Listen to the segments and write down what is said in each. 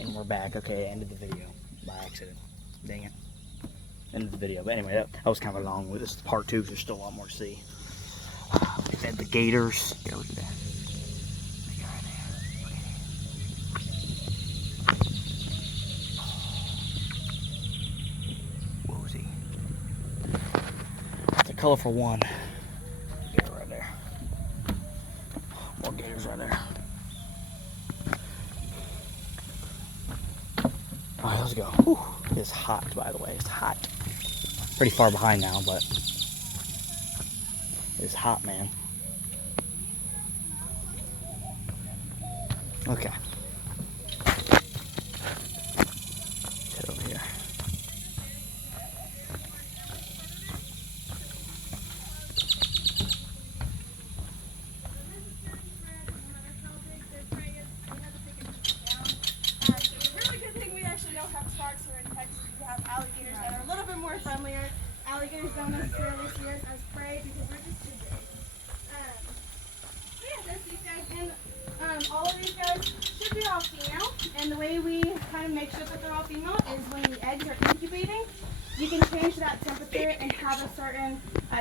And we're back. Okay, end of the video by accident. Dang it. End of the video. But anyway, that was kind of a long one. This is part 2 because there's still a lot more to see. We fed the gators. Yeah, look at that. Look right there. Look at it. Where was he? That's a colorful one. Gator right there. More gators right there. All right, let's go. Whew. It's hot, by the way. It's hot. Pretty far behind now, but it's hot, man. Okay. Head over here. Alligators that are a little bit more friendlier. Alligators don't necessarily see us as prey because we're just too big. Yeah, that's these guys. And all of these guys should be all female. And the way we kind of make sure that they're all female is when the eggs are incubating, you can change that temperature and have a certain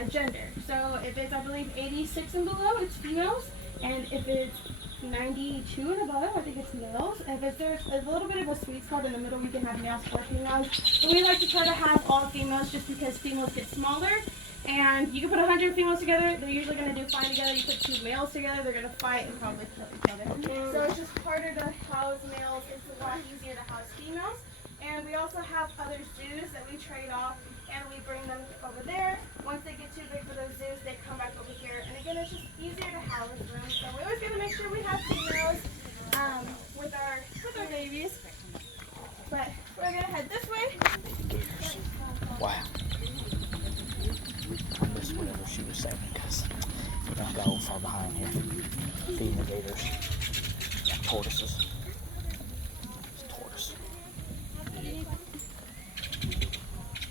gender. So if it's, I believe, 86 and below, it's females. And if it's 92 and above, I think it's males. If there's a little bit of a sweet spot in the middle, we can have males or females. But we like to try to have all females just because females get smaller. And you can put 100 females together, they're usually going to do fine together. You put 2 males together, they're going to fight and probably kill each other. So it's just harder to house males. It's a lot easier to house females. And we also have other zoos that we trade off, and we bring them over there. Once they get too big for those zoos, they come back over here. And again, it's just easier to house them. So we always got to make sure we have females with our babies. But we're going to head this way. Gators. Wow. I missed whatever she was saying because I got a little far behind here. Feeding the gators. Yeah, tortoises. It's tortoise.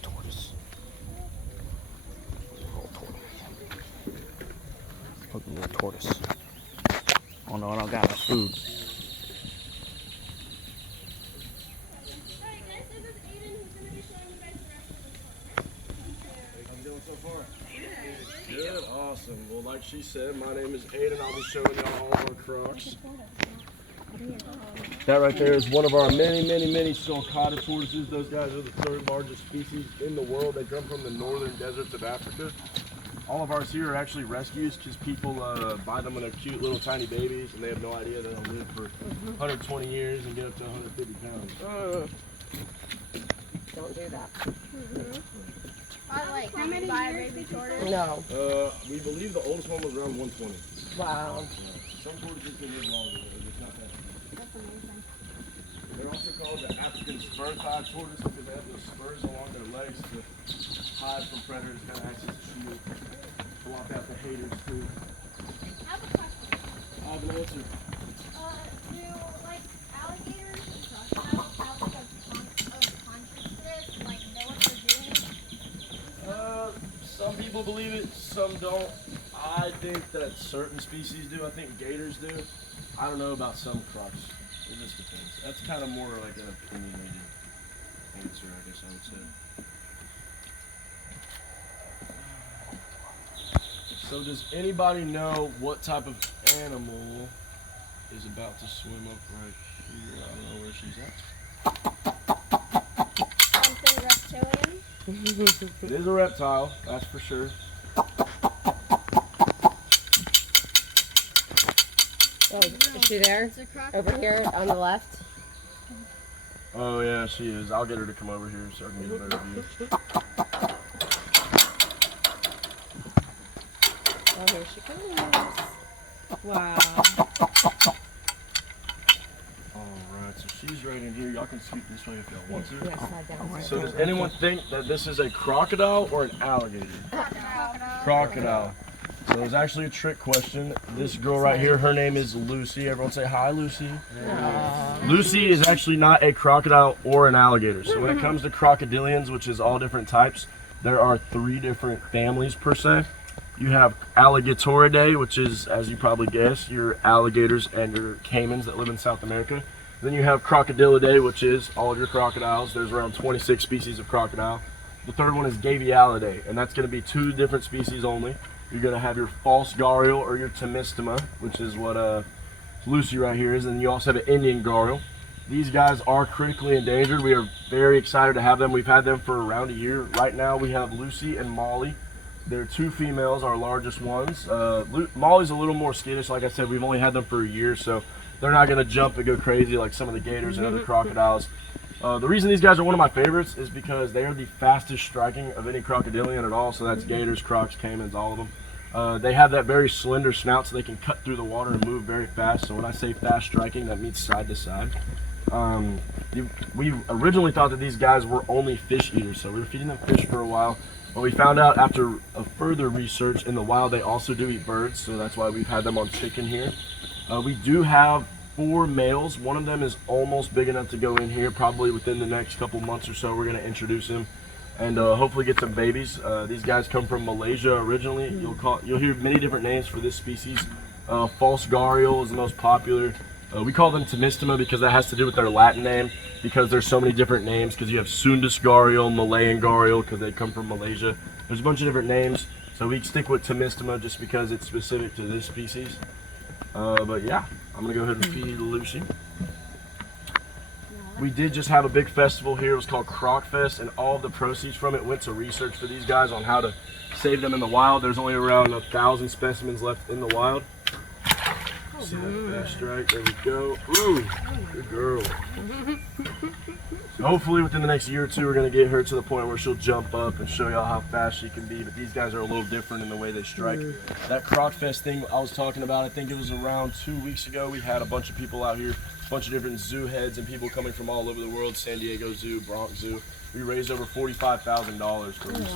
Tortoise. Little tortoise. Look at the little tortoise. Oh no, I don't got enough food. Good, awesome. Well, like she said, my name is Aiden. I'll be showing y'all all of our crocs. That right there is one of our many sulcata tortoises. Those guys are the 3rd largest species in the world. They come from the northern deserts of Africa. All of ours here are actually rescues because people buy them when they're cute little tiny babies and they have no idea that they'll live for 120 years and get up to 150 pounds. Don't do that. How many years did you say? No. We believe the oldest one was around 120. Wow. Some tortoises can live longer, but it's not that. That's amazing. They're also called the African spur-thighed tortoise because they have those spurs along their legs to hide from predators, kind of acts as a shield, block out the haters too. I have a question. I have an answer. Do like alligators and crocodiles have like a consciousness, like know what they're doing? Some people believe it, some don't. I think that certain species do. I think gators do. I don't know about some crocs. It just depends. That's kind of more like an opinionated answer, I guess I would say. So does anybody know what type of animal is about to swim up right here? I don't know where she's at. Something reptilian? It is a reptile, that's for sure. Oh, is she there? Over here on the left? Oh yeah, she is. I'll get her to come over here so I can get a better view. Oh, here she comes. Wow. Alright, so she's right in here. Y'all can scoot this way if y'all want to. Yeah, slide down. So does anyone think that this is a crocodile or an alligator? Crocodile. So it was actually a trick question. This girl right here, her name is Lucy. Everyone say hi, Lucy. Lucy is actually not a crocodile or an alligator. So when it comes to crocodilians, which is all different types, there are 3 different families per se. You have Alligatoridae, which is, as you probably guessed, your alligators and your caimans that live in South America. Then you have Crocodilidae, which is all of your crocodiles. There's around 26 species of crocodile. The third one is Gavialidae, and that's going to be 2 different species only. You're going to have your false gharial or your Temistoma, which is what Lucy right here is, and you also have an Indian gharial. These guys are critically endangered. We are very excited to have them. We've had them for around a year. Right now we have Lucy and Molly. They're 2 females, our largest ones. Molly's a little more skittish. Like I said, we've only had them for a year, so they're not going to jump and go crazy like some of the gators and other crocodiles. The reason these guys are one of my favorites is because they are the fastest striking of any crocodilian at all. So that's gators, crocs, caimans, all of them. They have that very slender snout, so they can cut through the water and move very fast. So when I say fast striking, that means side to side. We originally thought that these guys were only fish eaters, so we were feeding them fish for a while. But we found out after a further research in the wild, they also do eat birds, so that's why we've had them on chicken here. We do have 4 males. One of them is almost big enough to go in here. Probably within the next couple months or so, we're going to introduce him and hopefully get some babies. These guys come from Malaysia originally. You'll hear many different names for this species. False gharial is the most popular. We call them Temistoma because that has to do with their Latin name, because there's so many different names, because you have Sundus gharial, Malayan gharial, because they come from Malaysia. There's a bunch of different names, so we stick with Temistoma just because it's specific to this species. But yeah, I'm going to go ahead and feed Lucy. We did just have a big festival here. It was called Croc Fest, and all of the proceeds from it went to research for these guys on how to save them in the wild. There's only around 1,000 specimens left in the wild. See that fast strike? There we go. Ooh, good girl. So hopefully within the next year or 2, we're going to get her to the point where she'll jump up and show y'all how fast she can be. But these guys are a little different in the way they strike. That Croc Fest thing I was talking about, I think it was around 2 weeks ago. We had a bunch of people out here, a bunch of different zoo heads and people coming from all over the world, San Diego Zoo, Bronx Zoo. We raised over $45,000 for research.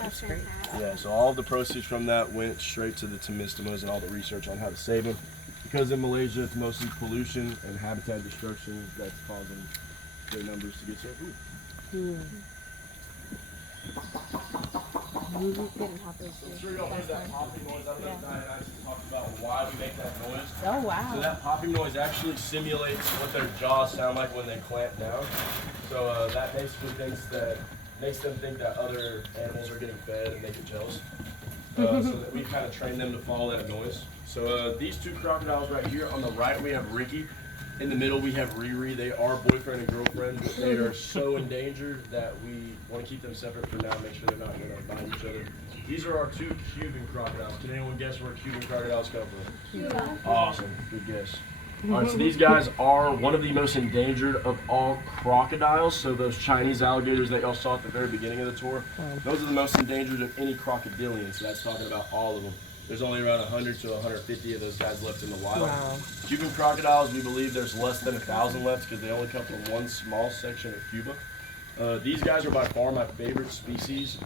That's great. Yeah, so all of the proceeds from that went straight to the Temistomas and all the research on how to save them. Because in Malaysia, it's mostly pollution and habitat destruction that's causing their numbers to get so few. I'm sure y'all heard that popping noise. I don't know if Diane actually talked about why we make that noise. Oh, wow. So that popping noise actually simulates what their jaws sound like when they clamp down. So that basically makes them think that other animals are getting fed and they get jealous. So that we kind of train them to follow that noise. So these 2 crocodiles right here, on the right we have Ricky. In the middle we have Riri. They are boyfriend and girlfriend, but they are so endangered that we want to keep them separate for now, make sure they're not going to bite each other. These are our 2 Cuban crocodiles. Can anyone guess where Cuban crocodiles come from? Cuba. Awesome, good guess. All right, so these guys are one of the most endangered of all crocodiles. So those Chinese alligators that y'all saw at the very beginning of the tour, those are the most endangered of any crocodilian. So that's talking about all of them. There's only around 100 to 150 of those guys left in the wild. Wow. Cuban crocodiles, we believe there's less than 1,000 left because they only come from one small section of Cuba. These guys are by far my favorite species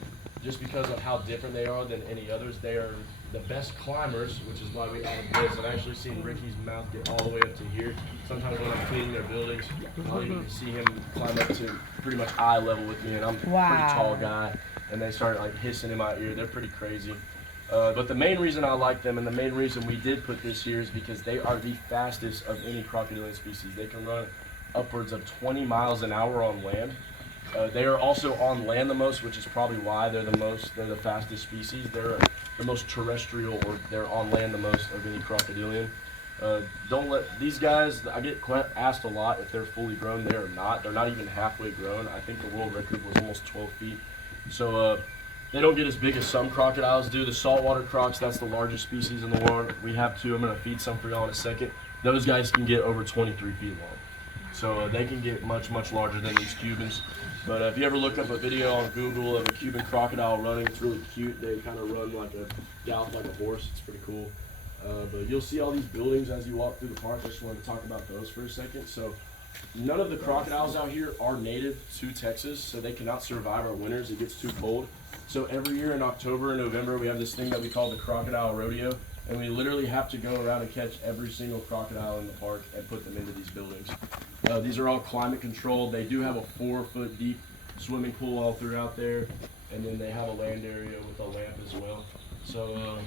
just because of how different they are than any others. They are the best climbers, which is why we added this. I've actually seen Ricky's mouth get all the way up to here. Sometimes when I'm cleaning their buildings, I'll even see him climb up to pretty much eye level with me, and I'm a pretty tall guy, and they start like hissing in my ear. They're pretty crazy. But the main reason I like them and the main reason we did put this here is because they are the fastest of any crocodilian species. They can run upwards of 20 miles an hour on land. They are also on land the most, which is probably why they're the fastest species. They're the most terrestrial, or they're on land the most of any crocodilian. Don't let these guys, I get asked a lot if they're fully grown. They are not. They're not even halfway grown. I think the world record was almost 12 feet. So they don't get as big as some crocodiles do. The saltwater crocs, that's the largest species in the world. We have 2. I'm going to feed some for y'all in a second. Those guys can get over 23 feet long. So they can get much, much larger than these Cubans. But if you ever look up a video on Google of a Cuban crocodile running, it's really cute. They kind of run like a gallop like a horse. It's pretty cool. But you'll see all these buildings as you walk through the park. I just wanted to talk about those for a second. So none of the crocodiles out here are native to Texas, so they cannot survive our winters. It gets too cold. So every year in October and November, we have this thing that we call the Crocodile Rodeo, and we literally have to go around and catch every single crocodile in the park and put them into these buildings. These are all climate controlled. They do have a 4-foot deep swimming pool all throughout there, and then they have a land area with a lamp as well. So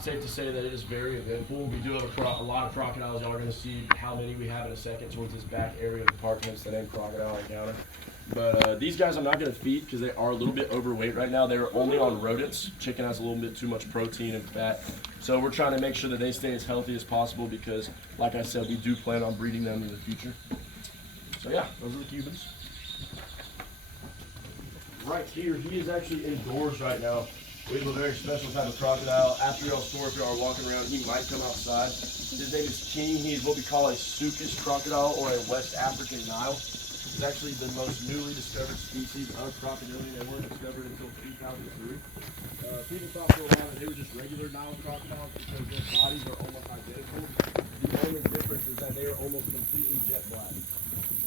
safe to say that it is very eventful. We do have a lot of crocodiles. Y'all are going to see how many we have in a second towards this back area of the park, hence the name Crocodile Encounter. But these guys I'm not going to feed because they are a little bit overweight right now. They're only on rodents. Chicken has a little bit too much protein and fat. So we're trying to make sure that they stay as healthy as possible because, like I said, we do plan on breeding them in the future. So yeah, those are the Cubans. Right here, he is actually indoors right now. We have a very special type of crocodile. After y'all store, if y'all are walking around, he might come outside. His name is King. He's what we call a Sucus crocodile or a West African Nile. He's actually the most newly discovered species of crocodilian. They weren't discovered until 2003. People thought for a while that they were just regular Nile crocodiles because their bodies are almost identical. The only difference is that they are almost completely jet black.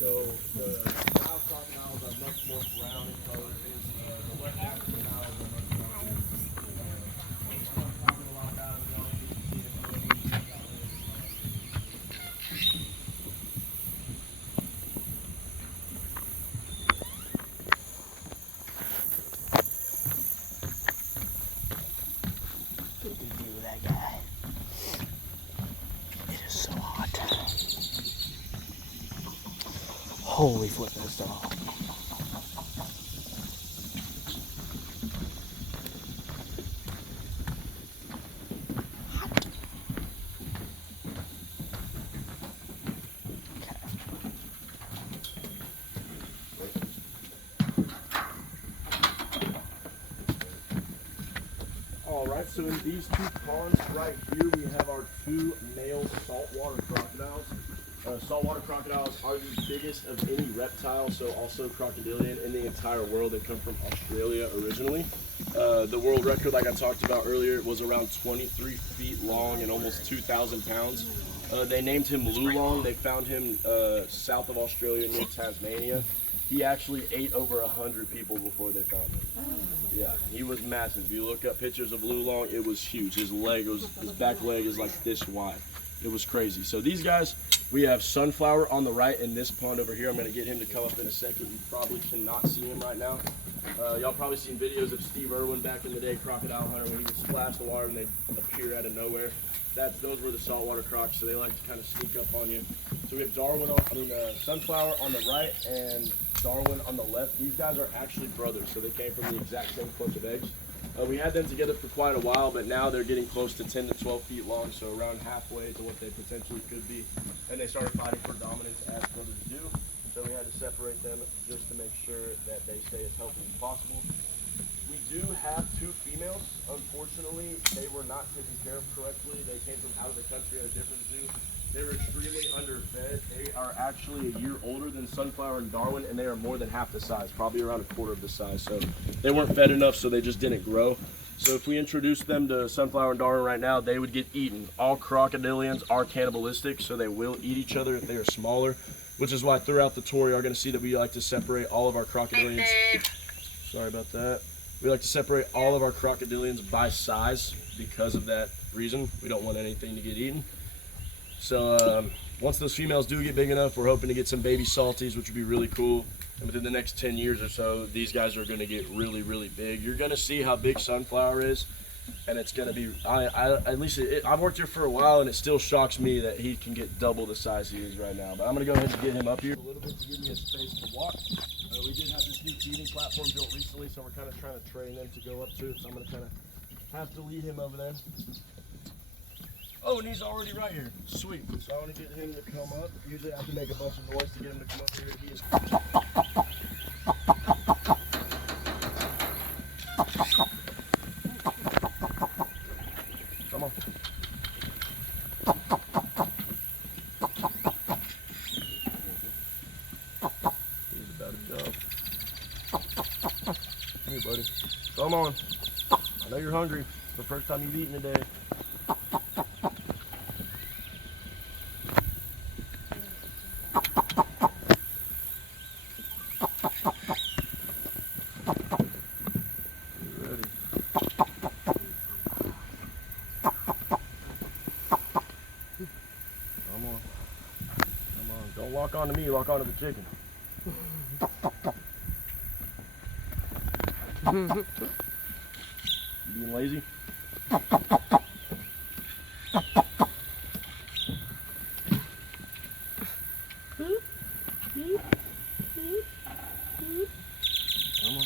So the Nile crocodiles are much more brown in color. The West African Niles are much more Holy flippin' stuff. Alright, so in these two ponds right here, we have our two male saltwater crocodiles. Saltwater crocodiles are the biggest of any reptile, so also crocodilian, in the entire world. They come from Australia originally. The world record, like I talked about earlier, was around 23 feet long and almost 2,000 pounds. They named him Lulong. They found him south of Australia near Tasmania. He actually ate over 100 people before they found him. Yeah, he was massive. If you look up pictures of Lulong, it was huge. His back leg is like this wide. It was crazy. So these guys, we have Sunflower on the right in this pond over here. I'm going to get him to come up in a second. You probably cannot see him right now. Y'all probably seen videos of Steve Irwin back in the day, crocodile hunter, when he would splash the water and they'd appear out of nowhere. Those were the saltwater crocs, so they like to kind of sneak up on you. So we have Sunflower on the right and Darwin on the left. These guys are actually brothers, so they came from the exact same clutch of eggs. We had them together for quite a while, but now they're getting close to 10 to 12 feet long, so around halfway to what they potentially could be. And they started fighting for dominance as brothers do. So we had to separate them just to make sure that they stay as healthy as possible. We do have two females. Unfortunately, they were not taken care of correctly. They came from out of the country at a different zoo. They were extremely underfed. They are actually a year older than Sunflower and Darwin, and they are more than half the size, probably around a quarter of the size. So they weren't fed enough, so they just didn't grow. So if we introduced them to Sunflower and Darwin right now, they would get eaten. All crocodilians are cannibalistic, so they will eat each other if they are smaller, which is why throughout the tour you're going to see that we like to separate all of our crocodilians. Sorry about that. We like to separate all of our crocodilians by size because of that reason. We don't want anything to get eaten. So once those females do get big enough, we're hoping to get some baby salties, which would be really cool. And within the next 10 years or so, these guys are going to get really, really big. You're going to see how big Sunflower is, and it's going to be, I've worked here for a while, and it still shocks me that he can get double the size he is right now. But I'm going to go ahead and get him up here a little bit to give me a space to walk. We did have this new feeding platform built recently, so we're kind of trying to train them to go up to it. So I'm going to kind of have to lead him over there. Oh, and he's already right here. Sweet. So I want to get him to come up. Usually I have to make a bunch of noise to get him to come up here. He is... Come on. He's about to jump. Come here, buddy. Come on. I know you're hungry. It's the first time you've eaten today. Don't lock onto me, lock onto the chicken. You being lazy? Come on.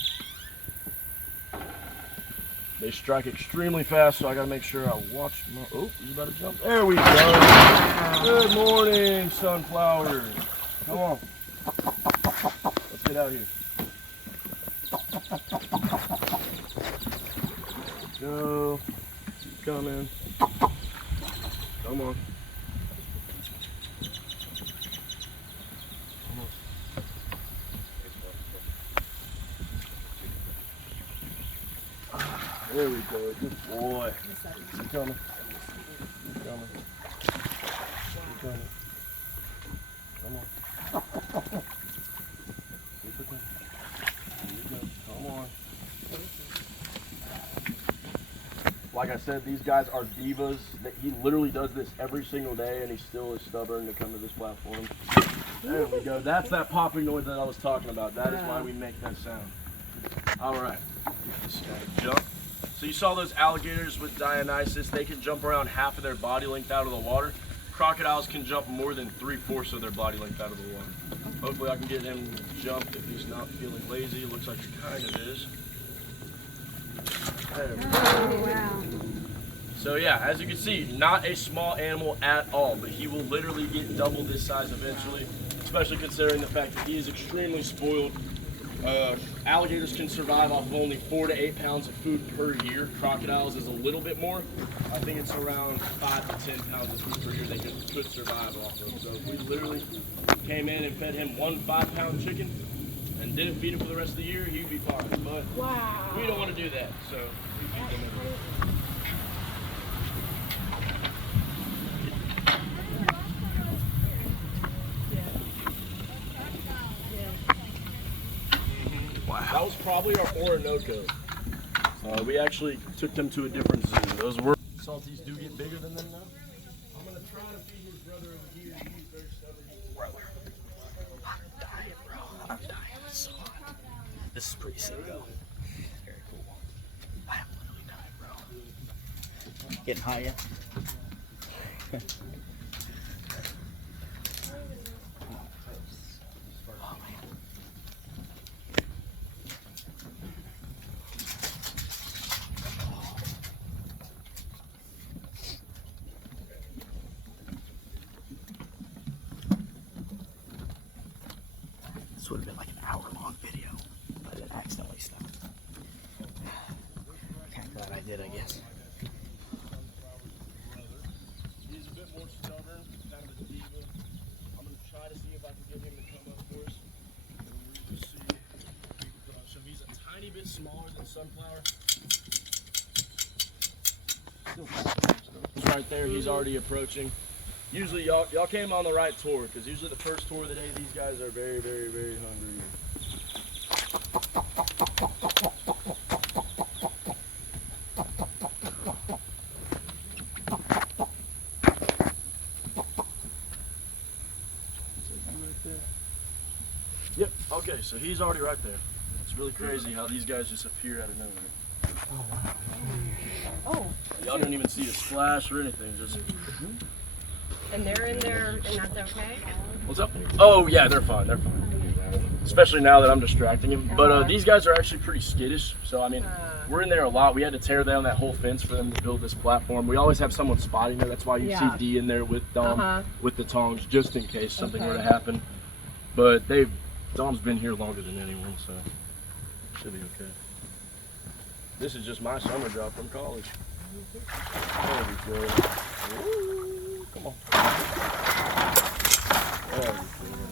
They strike extremely fast, so I gotta make sure I watch my. Oh, he's about to jump. There we go. Good morning, sunflower. Come on. Let's get out of here. Go. Keep coming. Come on. There we go. Good boy. Keep coming. Keep coming. Keep coming. Come on. Keep it coming. Here you go. Come on. Like I said, these guys are divas. He literally does this every single day, and he still is stubborn to come to this platform. There we go. That's that popping noise that I was talking about. That is why we make that sound. All right. Just gotta jump. So you saw those alligators with Dionysus. They can jump around half of their body length out of the water. Crocodiles can jump more than 3/4 of their body length out of the water. Hopefully I can get him jumped if he's not feeling lazy. Looks like he kind of is. There we go. Oh, wow. So yeah, as you can see, not a small animal at all, but he will literally get double this size eventually, especially considering the fact that he is extremely spoiled. Alligators can survive off of only 4 to 8 pounds of food per year. Crocodiles is a little bit more. I think it's around 5 to 10 pounds of food per year they could survive off of. So if we literally came in and fed him one 5-pound chicken and didn't feed him for the rest of the year, he'd be fine. But Wow. we don't want to do that, so we feed him every day. That was probably our Orinoco. We actually took them to a different zoo. Those were salties do get bigger than them now. I'm gonna try to feed his brother over here. He's very stubborn. Brother, I'm dying, bro. I'm dying. It's so hot. This is pretty sick, though. Very cool. I am literally dying, bro. Getting high yet? This would have been like an hour-long video, but it accidentally stopped. Kind of glad I did, I guess. He's a bit more stubborn, kind of a diva. I'm going to try to see if I can get him to come up for us. And we will see. So he's a tiny bit smaller than Sunflower. He's right there. He's already approaching. Usually y'all came on the right tour, because usually the first tour of the day these guys are very, very, very hungry. Yep, okay, so he's already right there. It's really crazy how these guys just appear out of nowhere. Oh. Y'all don't even see a splash or anything, just... And they're in there, and that's okay? What's up? Oh yeah, they're fine. They're fine. Especially now that I'm distracting him. But these guys are actually pretty skittish. So I mean, we're in there a lot. We had to tear down that whole fence for them to build this platform. We always have someone spotting there. That's why you see Dee in there with Dom with the tongs, just in case something were to happen. But Dom's been here longer than anyone, so should be okay. This is just my summer job from college. There we go. Ooh, come on. There we go.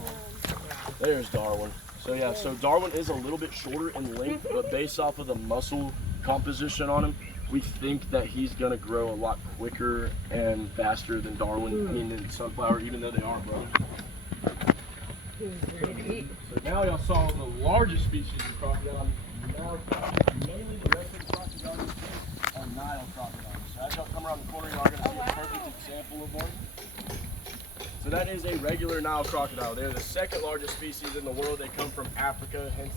There's Darwin. So yeah, so Darwin is a little bit shorter in length, but based off of the muscle composition on him, we think that he's gonna grow a lot quicker and faster than Darwin, than Sunflower, even though they are brothers. So now y'all saw the largest species of crocodile. Now, mainly the rest of the crocodiles are Nile crocodiles. So as y'all come around the corner, y'all are going to see a perfect example of one. So that is a regular Nile crocodile. They're the second largest species in the world. They come from Africa, hence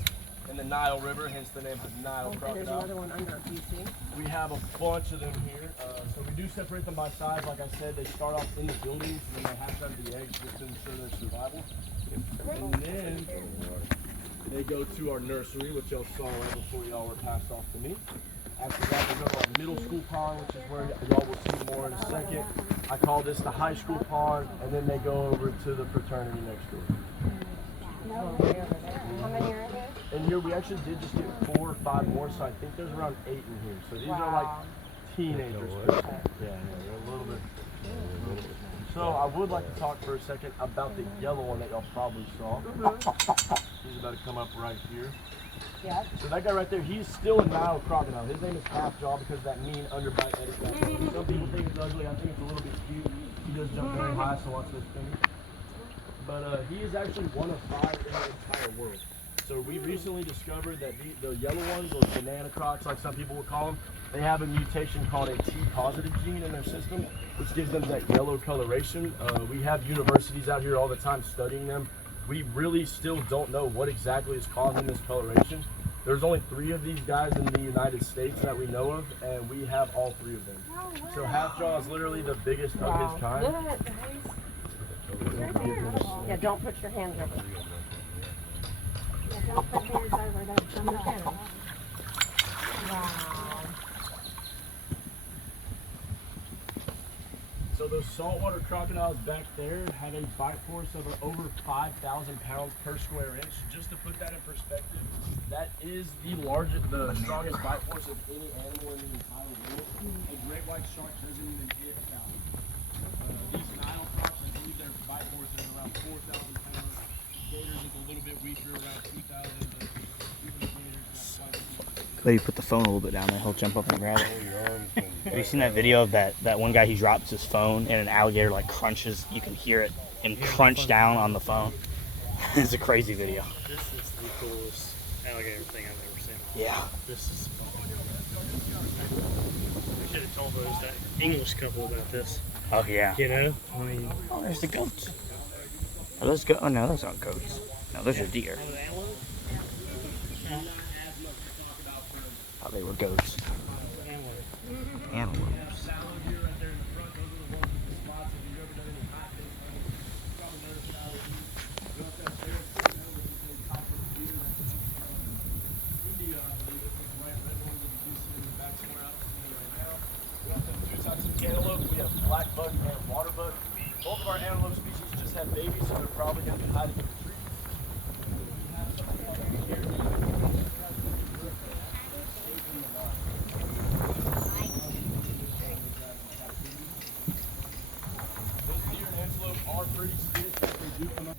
in the Nile River, hence the name of Nile There's crocodile. another one under a PC. We have a bunch of them here. So we do separate them by size. Like I said, they start off in the buildings and then they hatch out the eggs just to ensure their survival. And then they go to our nursery, which y'all saw right before y'all were passed off to me. After that, they go to our middle school pond, which is where y'all will see more in a second. I call this the high school pond, and then they go over to the fraternity next door. How many are there? And here we actually did just get 4 or 5 more, so I think there's around 8 in here. So these are like teenagers. Yeah, they're a little bit. So I would like to talk for a second about the yellow one that y'all probably saw. He's about to come up right here. Yeah. So that guy right there, he's still a Nile crocodile. His name is Half Jaw because of that mean underbite that he's got. Some people think it's ugly. I think it's a little bit cute. He does jump very high, so watch this thing. But he is actually one of 5 in the entire world. So we recently discovered that the yellow ones, or banana crocs like some people would call them, they have a mutation called a T-positive gene in their system, which gives them that yellow coloration. We have universities out here all the time studying them. We really still don't know what exactly is causing this coloration. There's only 3 of these guys in the United States that we know of, and we have all 3 of them. So Half Jaw is literally the biggest of his kind. Yeah, don't put your hands over. Yeah, don't put hands over those. Wow. So those saltwater crocodiles back there have a bite force of over 5,000 pounds per square inch. Just to put that in perspective, that is the strongest bite force of any animal in the entire world. A great white shark doesn't even hit 1,000. These Nile crocs, I believe their bite force is around 4,000 pounds. Gators is a little bit weaker, around 2,000. But even the gators not quite. Maybe put the phone a little bit down there. He'll jump up and grab it. Have you seen that video of that one guy? He drops his phone and an alligator like crunches. You can hear it and crunch down on the phone. It's a crazy video. This is the coolest alligator thing I've ever seen. Yeah. This is fun. We should have told that English couple about this. Oh yeah. You know? I mean, Oh, there's the goats. Are those goats? Oh no, those aren't goats. No, those are deer. Oh, they were goats. Antelopes. Antelope, we have black buck and water buck. Both of our antelope species just have babies, so they're probably going to be hiding in the trees. Those deer and antelope are pretty stiff. They do come up.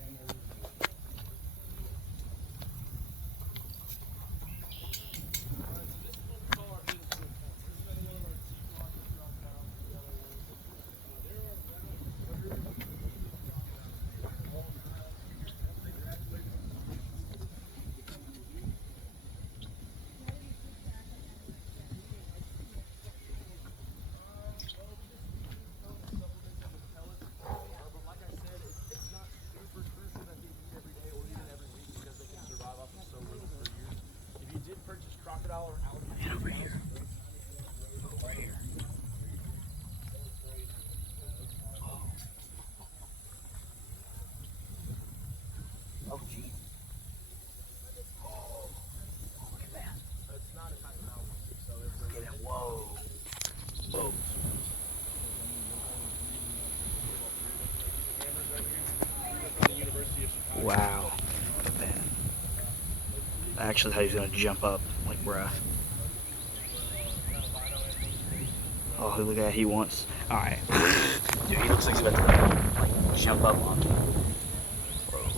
Crocodile or alligator. And over here. Over here. Oh, gee. Oh, look at that. It's not a type of alligator, so it's Look at that. Whoa. Whoa. Wow. Look at that. I actually thought he was going to jump up. Like, bruh. Oh, look at that. He wants. Alright. Dude, he looks like he's about to like, jump up on me. Whoa.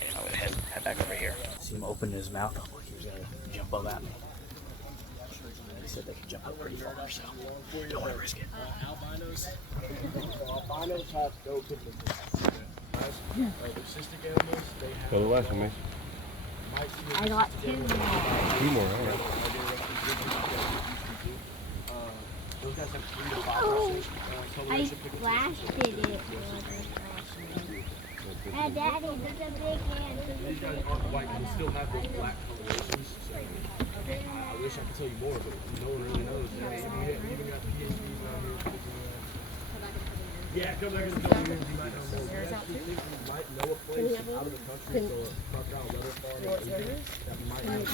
And I'm going to head back over here. See him open his mouth. Oh, look, he was going to jump up at me. They said they could jump up pretty far, so don't want to risk it. Albinos have no pigmentation. They're cystic animals. They have. Go the last one, I got 2 more. 2 more, all right. Those guys have 3 to 5% I coloration pigmentation. blasted it. Hey, Daddy, there's a big hand. These guys aren't white, they still have those black colorations. So I wish I could tell you more, but no one really knows. We even got the PhDs around here. Yeah, come back in a couple years, you might know more. We actually think we might know a place out of the country, so a crocodile leather farm in Angleton that might have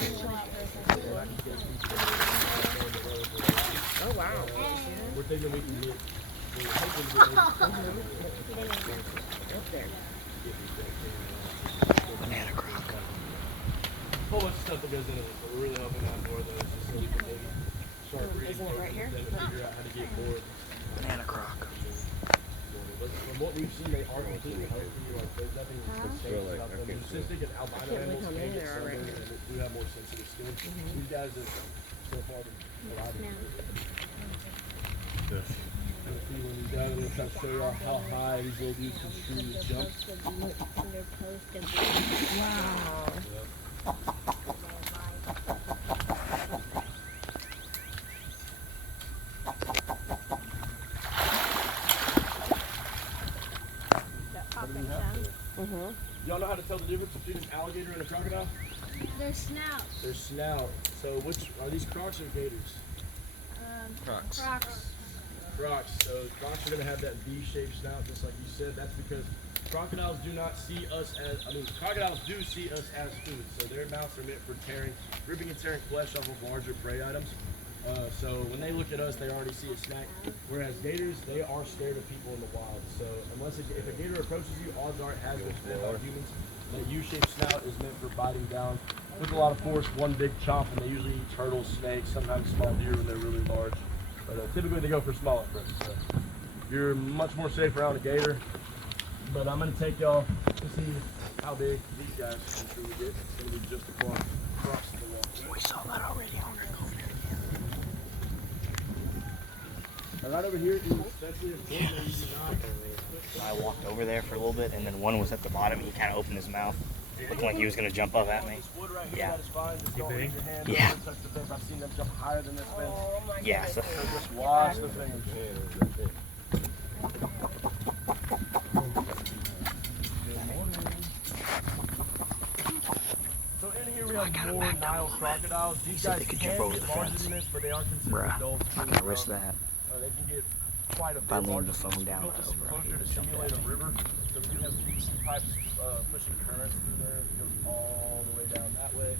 Oh, wow. we're thinking we can get. We're hoping to get Up there. Banana croc. a whole bunch of stuff that goes into this, but we're really hoping that more of those just so we can maybe start breeding Isn't it right here? them and figure out how to get more. Banana croc. But from what we've seen, they are completely healthy. Like there's nothing suspicious about them. The cystic and albino animals come can in get there sunburned already. and do have more sensitive skin. These guys have so far been providing. When you dive in, try to show y'all how high these little dudes can truly jump. Wow. Y'all know how to tell the difference between an alligator and a crocodile? Their snouts. Their snout. So which are these crocs or gators? Crocs. Crocs. So crocs are going to have that V-shaped snout, just like you said. That's because crocodiles do not see us as, crocodiles do see us as food. So their mouths are meant for ripping and tearing flesh off of larger prey items. So when they look at us, they already see a snack. Whereas gators, they are scared of people in the wild. So if a gator approaches you, odds are it has been fed by humans. That U-shaped snout is meant for biting down with a lot of force, one big chomp, and they usually eat turtles, snakes, sometimes small deer when they're really large. But typically they go for smaller prey. So you're much more safe around a gator. But I'm going to take y'all to see how big these guys can truly get. It's going to be just across the wall. We saw that already. And right over here is especially a thing that you do not. I walked over there for a little bit, and then one was at the bottom. He kind of opened his mouth, looking like he was going to jump up at me. This wood right here, Yeah. that is fine. Just don't raise your hand. Yeah. Don't touch the fence. I've seen them jump higher than this fence. Yeah, so So just watch the fingers. So in here we have more Nile crocodiles. These said guys they could can jump over get the larger fence. than this, but they are considered bruh, adults. I'm not gonna risk that. They can get quite a bit If I lean larger. the phone down Built this over, I'll enclosure to jump simulate at a river. So we do have PVC pipes pushing currents through there. It goes all the way down that way.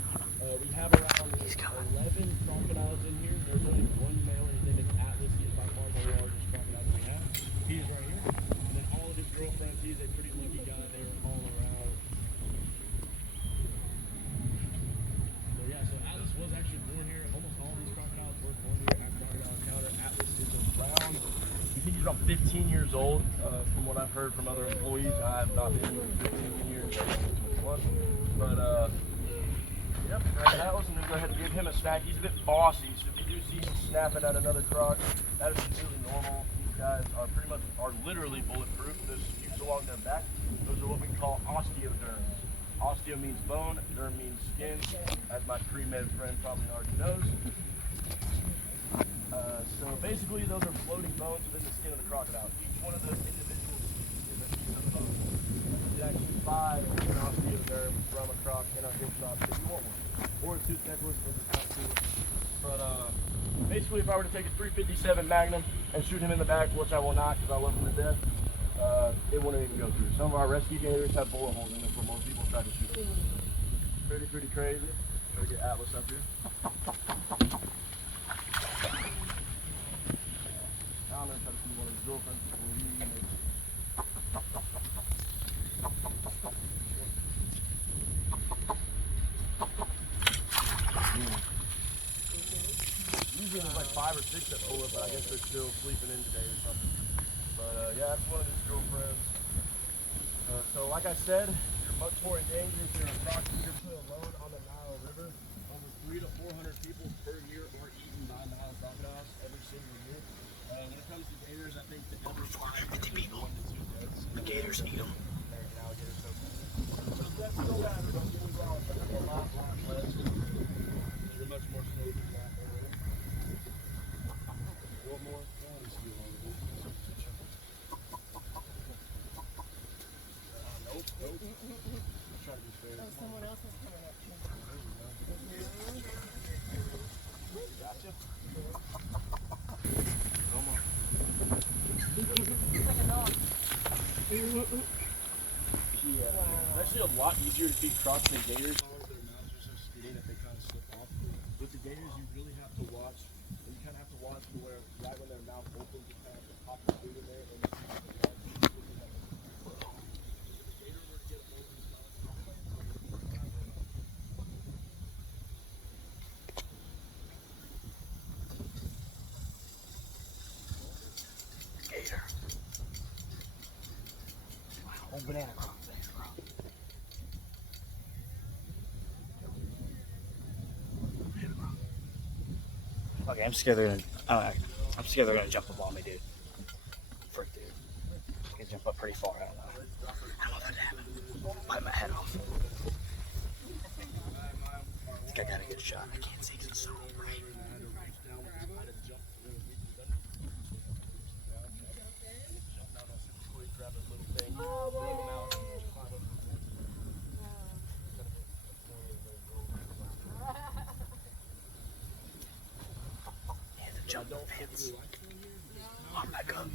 We have around 11 crocodiles in here. There's only one male. His name is Atlas. He is by far the largest crocodile we have. He is right here. And then all of his girlfriends, he's a pretty lucky guy. They are all around. So yeah, so Atlas was actually born here. Almost all of these crocodiles were born here at Crocodile Encounter. Atlas is around, I think he's about 15 years old, from what I've heard from other employees. I have not been here 15 years. But yep, right, Atlas, and then go ahead and give him a snack. He's a bit bossy, so if you do see him snapping at another croc, that is completely normal. These guys are literally bulletproof. There's scutes along their back. Those are what we call osteoderms. Osteo means bone, derm means skin, as my pre-med friend probably already knows. So basically, those are floating bones within the skin of the crocodile. Each one of those individual scutes is a piece of bone. You can actually buy an osteoderm from a croc in our gift shop if you want one. Or a tooth necklace, those are kind of cool. But basically, if I were to take a 357 Magnum and shoot him in the back, which I will not because I love him to death, it wouldn't even go through. Some of our rescue gators have bullet holes in them where most people try to shoot them. Pretty crazy. Gotta get Atlas up here. Now I'm gonna try to see one of his girlfriends before he makes it. Usually there's like 5 or 6 that pull up, but I guess they're still sleeping in today or something. But yeah, that's one of his girlfriends. So like I said, you're much more in danger if you're a croc you're put alone on the Nile River. Over 300 to 400 people per year are eaten by Nile crocodiles every single year. When it comes to gators, I think the every 5 people, 1 to 2 deaths. the gators eat them. American alligator. So that's still bad. Don't get me wrong, but there's a lot less. You're much more safe in that area. One more. Let me see one of these. Nope. It's actually a lot easier to feed crocs than gators. Their mouths are so skinny that they kind of slip off. With the gators, you really have to watch. You kind of have to watch for where right when their mouth opens, you kind of have to pop the food in there and the gator were to get a hold of his mouth. Gator. Wow, whole banana croc there, bro. Okay, I'm scared they're gonna. I'm scared they're gonna jump up on me, dude. Frick, dude. They can jump up pretty far. I don't know. I don't know if that happened. Bite my head off. I think I got a good shot. I can't see because it's so bright. Yeah, the jump fence. Oh my god.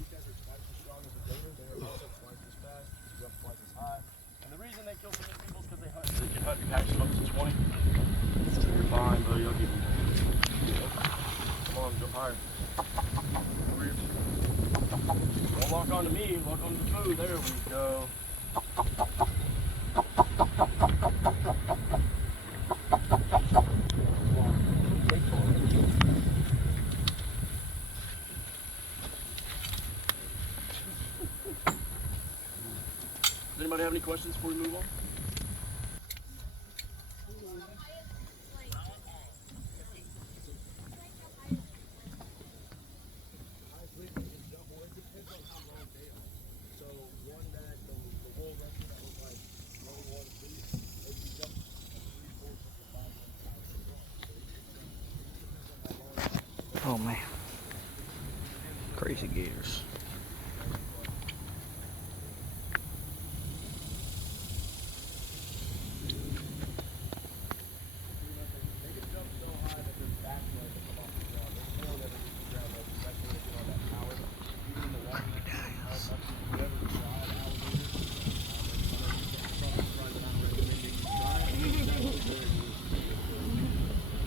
And the reason they kill so many people is because they hunt. They can hunt packs of up to 20. You're fine, buddy. I'll give you. Come on, jump higher. Over here. Don't lock onto me. Lock onto the food. There we go. Does anybody have any questions before we move on? Oh man. Crazy gators.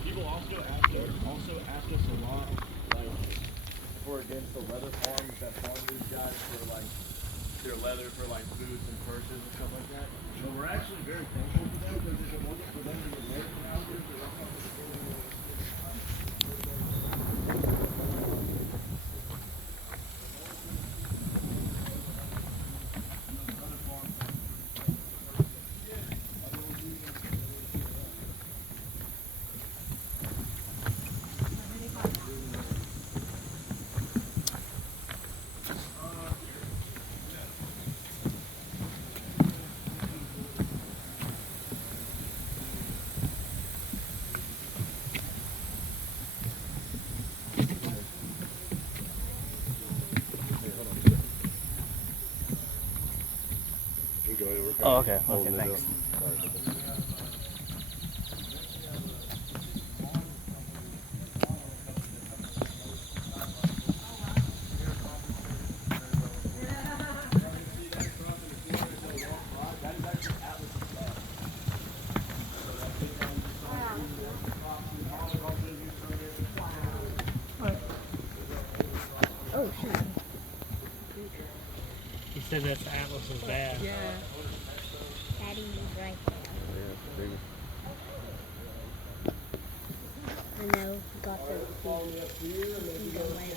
People also ask us a lot, like, for against the leather farms that farm these guys for like their leather for like boots and purses and stuff like that. So we're actually very thankful for them because if it wasn't for them to get work around here, they're not going to be able to. Oh, okay. Okay, thanks. Oh, shoot. He said that's Atlas's dad. Yeah. Daddy is right there. I know, got the feed. Go away.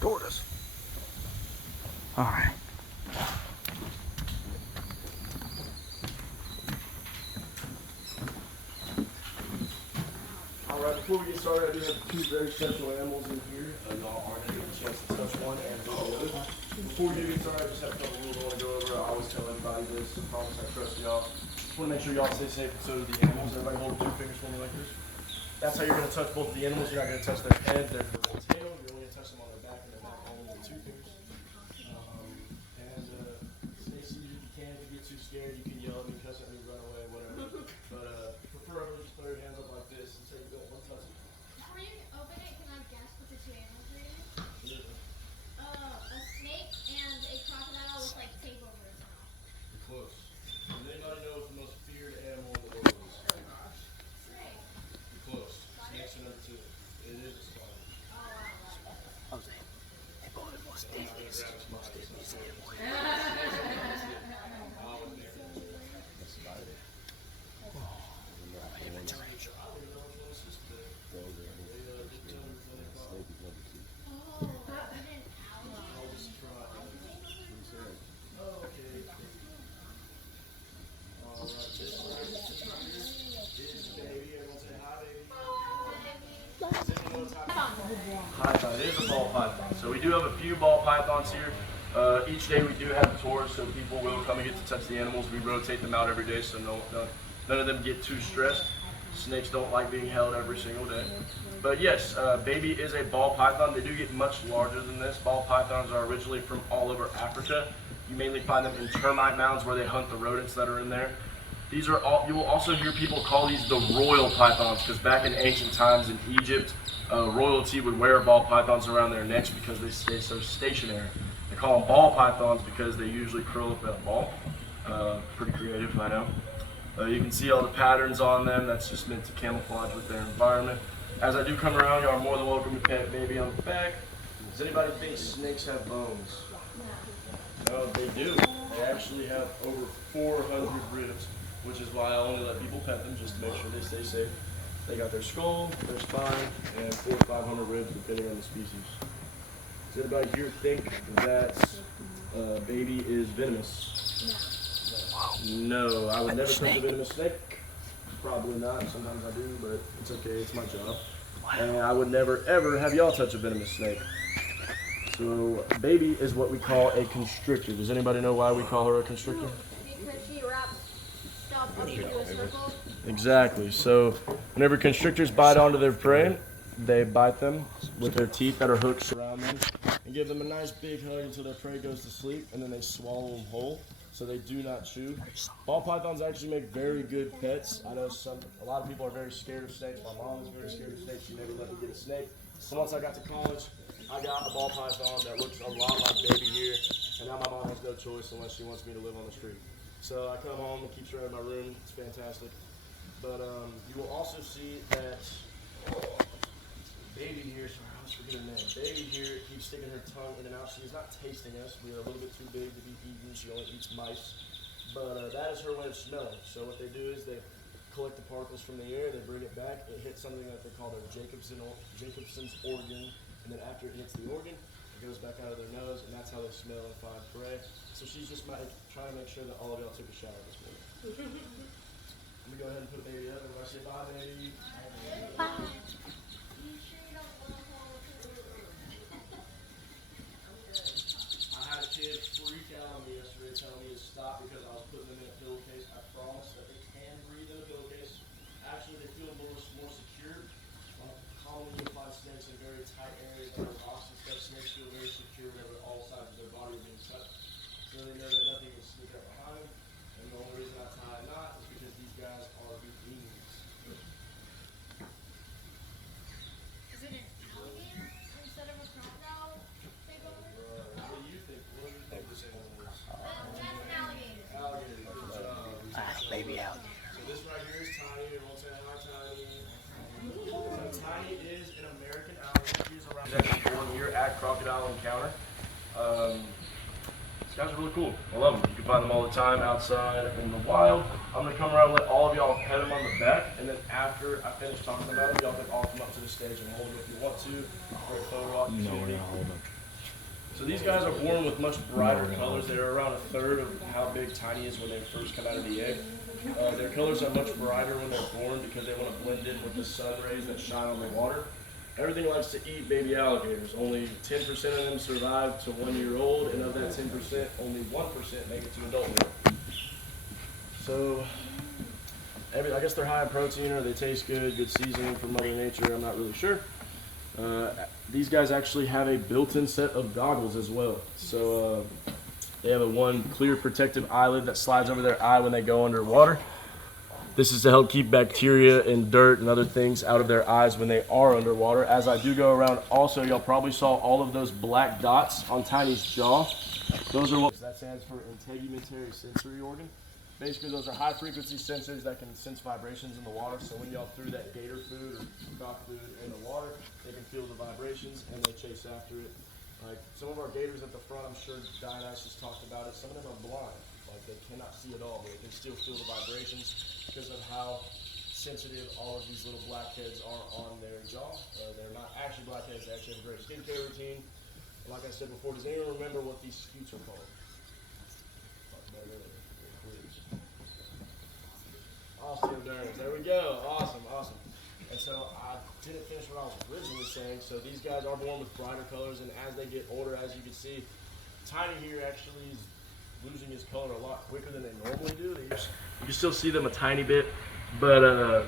Gorgeous. All right. Alright, before we get started, I do have two very special animals in here. Y'all aren't going to get a chance to touch one and do the other. Before we do get started, I just have a couple rules I want to go over. I always tell everybody this. I promise I trust y'all. Just want to make sure y'all stay safe and so do the animals. Everybody hold two fingers for me like this. That's how you're going to touch both the animals. You're not going to touch their head, their tail. You're only going to touch them on their back and their back only with two fingers. Stacy, if you can, if you get too scared, you can yell at me, cuss at me, run away, whatever. But preferably just put your hands up like this and say you don't want to touch it. Before you open it, can I guess what the two animals are in? Yeah. A snake and a crocodile with like tape over its mouth. You're close. Does anybody know what the most feared animal in the world is? Snake. You're close. Snake's are number 2. It is a spider. Jose, hey, boy, most deadliest animal. Python. It is a ball python. So we do have a few ball pythons here. Each day we do have tours, so people will come and get to touch the animals. We rotate them out every day, so none of them get too stressed. Snakes don't like being held every single day. But yes, baby is a ball python. They do get much larger than this. Ball pythons are originally from all over Africa. You mainly find them in termite mounds where they hunt the rodents that are in there. These are all. You will also hear people call these the royal pythons because back in ancient times in Egypt, royalty would wear ball pythons around their necks because they stay so stationary. They call them ball pythons because they usually curl up in a ball. Pretty creative, I know. You can see all the patterns on them. That's just meant to camouflage with their environment. As I do come around, you are more than welcome to pet baby on the back. Does anybody think snakes have bones? No, they do. They actually have over 400 ribs, which is why I only let people pet them just to make sure they stay safe. They got their skull, their spine, and 400 to 500 ribs depending on the species. Does anybody here think that baby is venomous? No, I would never touch a venomous snake. Probably not. Sometimes I do, but it's okay. It's my job. And I would never, ever have y'all touch a venomous snake. So baby is what we call a constrictor. Does anybody know why we call her a constrictor? Because she wraps stuff up into a circle. Exactly. So whenever constrictors bite onto their prey, they bite them with their teeth that are hooks around them and give them a nice big hug until their prey goes to sleep, and then they swallow them whole. So they do not chew. Ball pythons actually make very good pets. I know a lot of people are very scared of snakes. My mom is very scared of snakes. She never let me get a snake. So once I got to college, I got a ball python that looks a lot like baby here, and now my mom has no choice unless she wants me to live on the street. So I come home and keeps her in my room. It's fantastic. But you will also see that baby here, sorry, I always forget her name. Baby here keeps sticking her tongue in and out. She is not tasting us. We are a little bit too big to be eaten. She only eats mice. But that is her way of smelling. So what they do is they collect the particles from the air, they bring it back, it hits something that they call their Jacobson's organ, and then after it hits the organ, it goes back out of their nose, and that's how they smell and find prey. So she's just trying to make sure that all of y'all took a shower this morning. Let me go ahead and put baby up. Everybody say bye, baby. Bye. I had a kid freak out on me yesterday telling me to stop because I was putting them in a pillowcase. I promise that they can breathe in a pillowcase. Actually, they feel more secure. Commonly you'll find snakes in very tight areas like rocks and stuff. Snakes feel very secure whenever all sides of their body are being touched. So they know that nothing can sneak up behind them. And the only reason I tie a knot is because these guys are demons. Is it an alligator instead of a crocodile? What do you think? What do you think this animal is? That's an alligator. Alligator. Good job. Baby alligator. So this right here is Tiny. Everyone say hi, Tiny. So Tiny is an American alligator. He's around. He's actually born here at Crocodile Encounter. These guys are really cool. I love them. You can find them all the time outside in the wild. I'm going to come around and let all of y'all pet them on the back, and then after I finish talking about them, y'all can all come up to the stage and hold them if you want to for a photo opportunity. So these guys are born with much brighter colors. They're around a third of how big Tiny is when they first come out of the egg. Their colors are much brighter when they're born because they want to blend in with the sun rays that shine on the water. Everything likes to eat baby alligators. Only 10% of them survive to 1 year old, and of that 10%, only 1% make it to adulthood. So, I guess they're high in protein, or they taste good, good seasoning from Mother Nature. I'm not really sure. These guys actually have a built-in set of goggles as well. So they have one clear protective eyelid that slides over their eye when they go underwater. This is to help keep bacteria and dirt and other things out of their eyes when they are underwater. As I do go around also, y'all probably saw all of those black dots on Tiny's jaw. Those are what that stands for, integumentary sensory organ. Basically, those are high-frequency sensors that can sense vibrations in the water. So when y'all threw that gator food or croc food in the water, they can feel the vibrations and they chase after it. Like some of our gators at the front, I'm sure Dionysus talked about it. Some of them are blind, like they cannot see at all, but they can still feel the vibrations because of how sensitive all of these little blackheads are on their jaw. They're not actually blackheads; they actually have a great skincare routine. And like I said before, does anyone remember what these scutes are called? Osteoderms. There we go. Awesome, awesome. And so I didn't finish what I was originally saying. So these guys are born with brighter colors, and as they get older, as you can see, Tiny here actually is losing his color a lot quicker than they normally do. You can still see them a tiny bit, but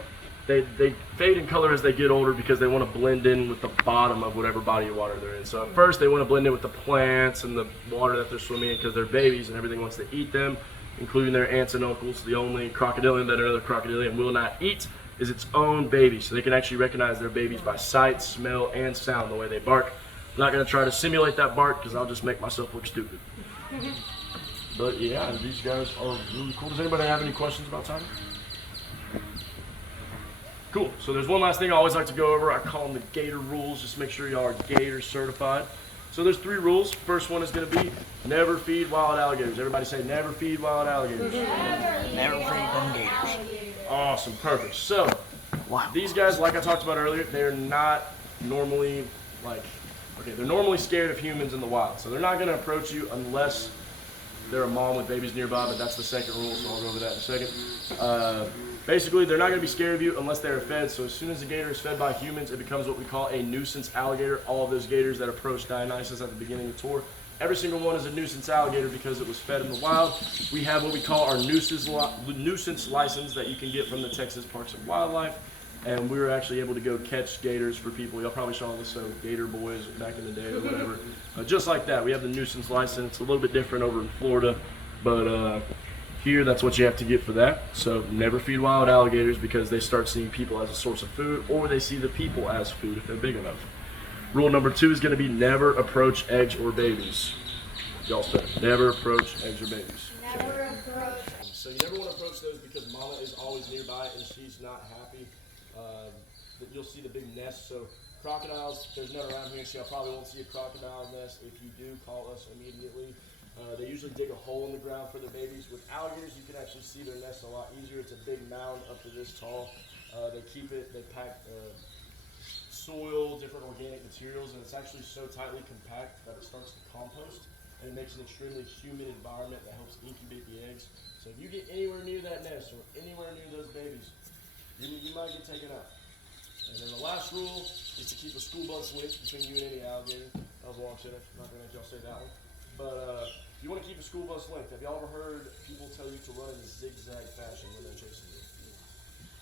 they fade in color as they get older because they want to blend in with the bottom of whatever body of water they're in. So at first they want to blend in with the plants and the water that they're swimming in because they're babies and everything wants to eat them, including their aunts and uncles. The only crocodilian that another crocodilian will not eat is its own baby. So they can actually recognize their babies by sight, smell, and sound, the way they bark. I'm not going to try to simulate that bark because I'll just make myself look stupid. But yeah, these guys are really cool. Does anybody have any questions about Tiny? Cool. So there's one last thing I always like to go over. I call them the Gator rules. Just make sure y'all are Gator certified. So there's 3 rules. First one is going to be never feed wild alligators. Everybody say never feed wild alligators. Never feed them gators. Awesome. Perfect. So these guys, like I talked about earlier, they're not normally they're normally scared of humans in the wild. So they're not going to approach you unless they're a mom with babies nearby, but that's the second rule, so I'll go over that in a second. Basically, they're not going to be scared of you unless they're fed. So as soon as the gator is fed by humans, it becomes what we call a nuisance alligator. All of those gators that approached Dionysus at the beginning of the tour, every single one is a nuisance alligator because it was fed in the wild. We have what we call our nuisance license that you can get from the Texas Parks and Wildlife. And we were actually able to go catch gators for people. Y'all probably saw this, Gator Boys back in the day or whatever. Just like that, we have the nuisance license. It's a little bit different over in Florida, but here that's what you have to get for that. So never feed wild alligators because they start seeing people as a source of food, or they see the people as food if they're big enough. Rule number 2 is going to be never approach eggs or babies. Y'all say never approach eggs or babies. Never approach. So you never want to approach those because mama is always nearby and she's not happy. You'll see the big nest. So crocodiles, there's none around here, so you probably won't see a crocodile nest. If you do, call us immediately. They usually dig a hole in the ground for their babies. With alligators, you can actually see their nest a lot easier. It's a big mound up to this tall. They pack soil, different organic materials, and it's actually so tightly compact that it starts to compost, and it makes an extremely humid environment that helps incubate the eggs. So if you get anywhere near that nest or anywhere near those babies, you might get taken out. And then the last rule is to keep a school bus length between you and any alligator. That was a long sentence. I'm not going to let y'all say that one. But you want to keep a school bus length. Have y'all ever heard people tell you to run in a zigzag fashion when they're chasing you?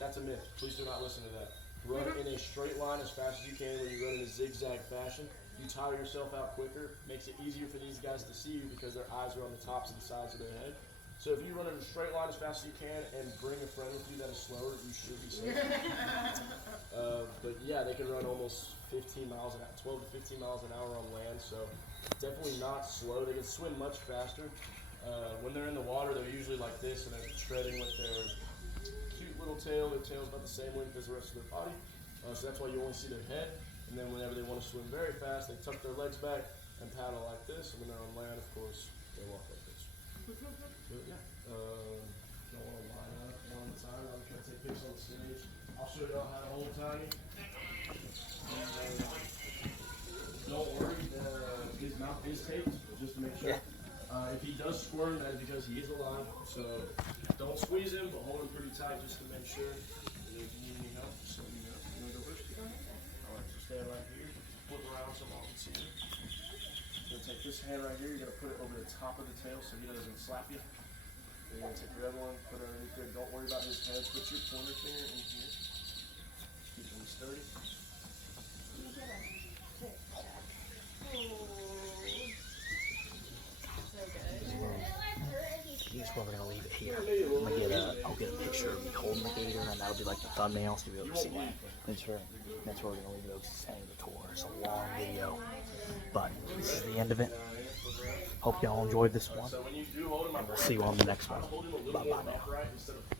That's a myth. Please do not listen to that. Run in a straight line as fast as you can. When you run in a zigzag fashion, you tire yourself out quicker. Makes it easier for these guys to see you because their eyes are on the tops and sides of their head. So if you run in a straight line as fast as you can and bring a friend with you that is slower, you should be safe. But yeah, they can run almost 12 to 15 miles an hour on land, so definitely not slow. They can swim much faster. When they're in the water, they're usually like this, and they're treading with their cute little tail. Their tail's about the same length as the rest of their body, so that's why you only see their head. And then whenever they want to swim very fast, they tuck their legs back and paddle like this. And when they're on land, of course, they walk like this. But yeah, y'all want to line up one at a time. I'm going to take pictures on the stage. I'll show y'all how to hold Tiny. Don't worry, his mouth is taped, just to make sure. Yeah. If he does squirm, that is because he is alive. So don't squeeze him, but hold him pretty tight just to make sure. And if you need any help, just let me know. You want to go first? Alright, so stand right here. Flip around so I can see you. You're going to take this hand right here. You're going to put it over the top of the tail so he doesn't slap you. Then you're going to take your other one, put it underneath there. Don't worry about his head. Put your pointer finger in here. Keep him sturdy. Here's where we're gonna leave it here. I'll get a picture of me holding the gator, and that'll be like the thumbnail, so you'll be able to see that. That's right. That's where we're gonna leave it. It's the end of the tour. It's a long video, but this is the end of it. Hope y'all enjoyed this one, and we'll see you on the next one. Bye bye now.